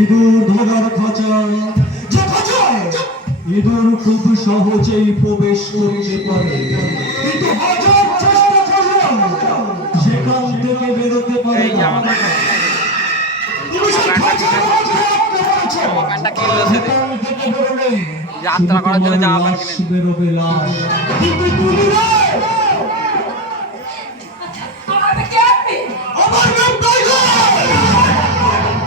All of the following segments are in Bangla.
ইঁদুর ধরার খাঁচা, যে খাঁচায় ইঁদুর খুব সহজেই প্রবেশ করতে পারে, কিন্তু হাজার চেষ্টা করলেও সেখান থেকে বেরোতে পারে না। তুমি সেই খাঁচার মধ্যে আটকে পড়েছো। সেখান থেকে বেরোলে যাত্রা করার জন্য জামা প্যান্ট লাশ বেরোবে, লাশ। কিন্তু তুমি না। আমার নাম টাইগার।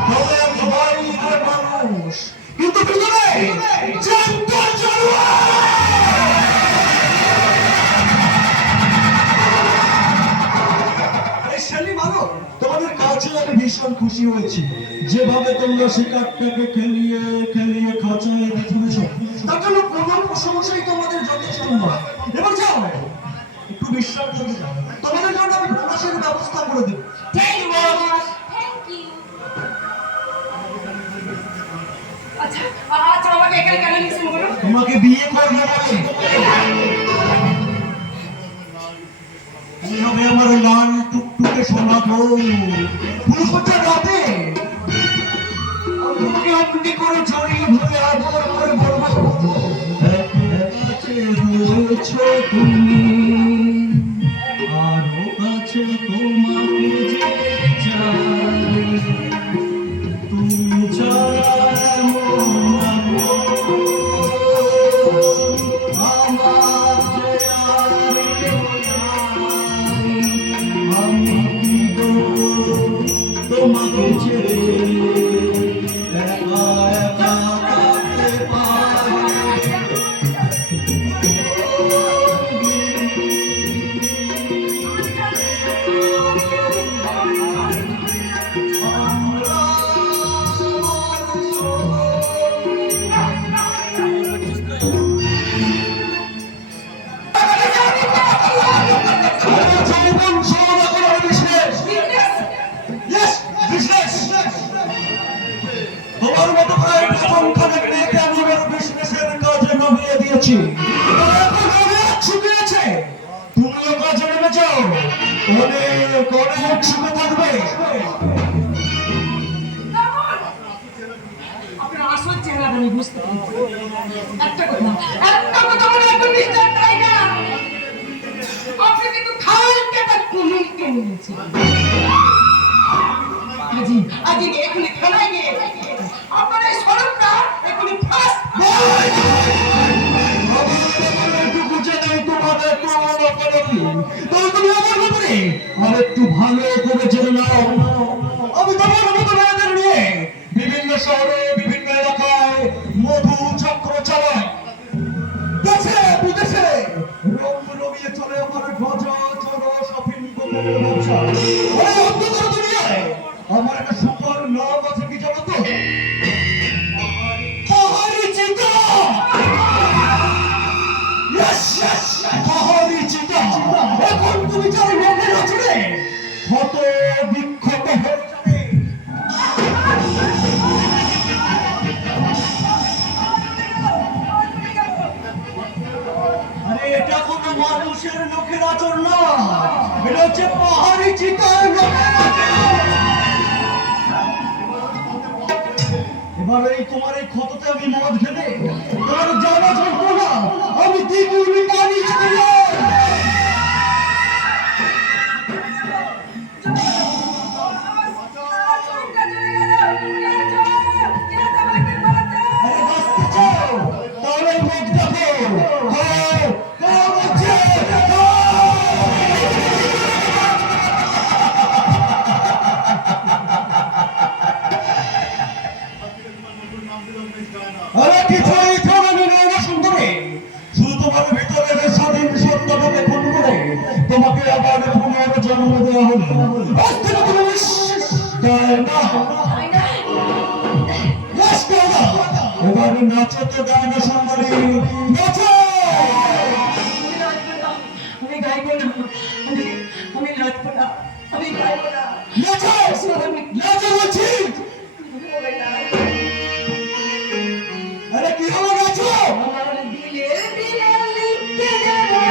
তবে আমি বাইরের মানুষ, কিন্তু ভিতরে জ্যান্ত জানোয়ার। এই শালি মানো, তোমাদের কাছে আমি ভীষণ খুশি হয়েছি। যেভাবে তোমরা শিকারটাকে খেলিয়ে খেলিয়ে খাঁচায় এনে তুলেছো, তার জন্য কোনো প্রশংসাই তোমাদের যথেষ্ট নয়। এবার যাও, একটু বিশ্রাম করে যাও। তোমাদের জন্য আমি প্রকাশের ব্যবস্থা করে দেবো। Thank you very much. Thank you. আচ্ছা আচ্ছা, আমাকে এখানে কেন নিয়েছেন বলুন? তোমাকে বিয়ে করবে বলে। এই হবে আমার লাল টুকটুকে সোনা বউ। পুরুষটা রাতে আমি তোমাকে আপনি করে জড়িয়ে ধরে আদর করে বলবো, কাছে রয়েছো তুমি, আরো কাছে তোমাকে যেতে চাই, তুমি ছাড়া এমন আমার যে আর কেউ নাই। আমি কি গো তোমাকে ছেড়ে একা একা থাকতে পারি? তোমার মতো প্রায় প্রথম খানেক মেয়েকে আমি এবার বিজনেসের কাজে নামিয়ে দিয়েছি। শুকিয়েছে, তুমিও কাজে নেমে যাও, অনেক অনেক সুখে থাকবে। আপনার আসল চেহারাটা আমি বুঝতে পারছি। একটা কথা বলে একদম মিস্টার টাইগার, আপনি কিন্তু খালটা কুমিরকে নিয়েছেন। আজি এখানে খেলায় গিয়ে আপনার এই স্বরূপটা এখনই ফাঁস। আর একটু ভালো করে জেনে নাও, আমি তোমার মতো মেয়েদের নিয়ে বিভিন্ন শহরে বিভিন্ন এলাকায় মধু চক্র চালাই। দেশে বিদেশে রং রঙিয়ে চলে আমার গজা চড়ো শপিং গোপনের ব্যবসা। ওই অন্ধকার দুনিয়ায় আমার একটা সুন্দর নাম আছে, কি জানো তো? পাহাড়ি চিতা। পাহাড়ি চিতা। এখন তুমি যার রঙের আছড়ে ক্ষত বিক্ষত হয়ে যাবে। আরে এটা কোনো মানুষের লোকের আচর না, এটা হচ্ছে পাহাড়ি চিতার লোকের আচর। এবার এই তোমার এই ক্ষততে আমি মদ খেলে তোমার জানা চলবো না, আমি দ্বিগুণ পানি খেলাম। তোমাকে আবার পুনর্জন্ম দেওয়া হলো। এবার নাচো তো, গান সুন্দরী নাচো। আমি গাইবো না, আমি নাচবো না, আমি গাইবো না। নাচো নাচো বলছি। আরে কি হলো, নাচো। আমার দিলে দিলে লিখতে দেবো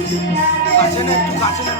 কাছে না, একটু কাছে না।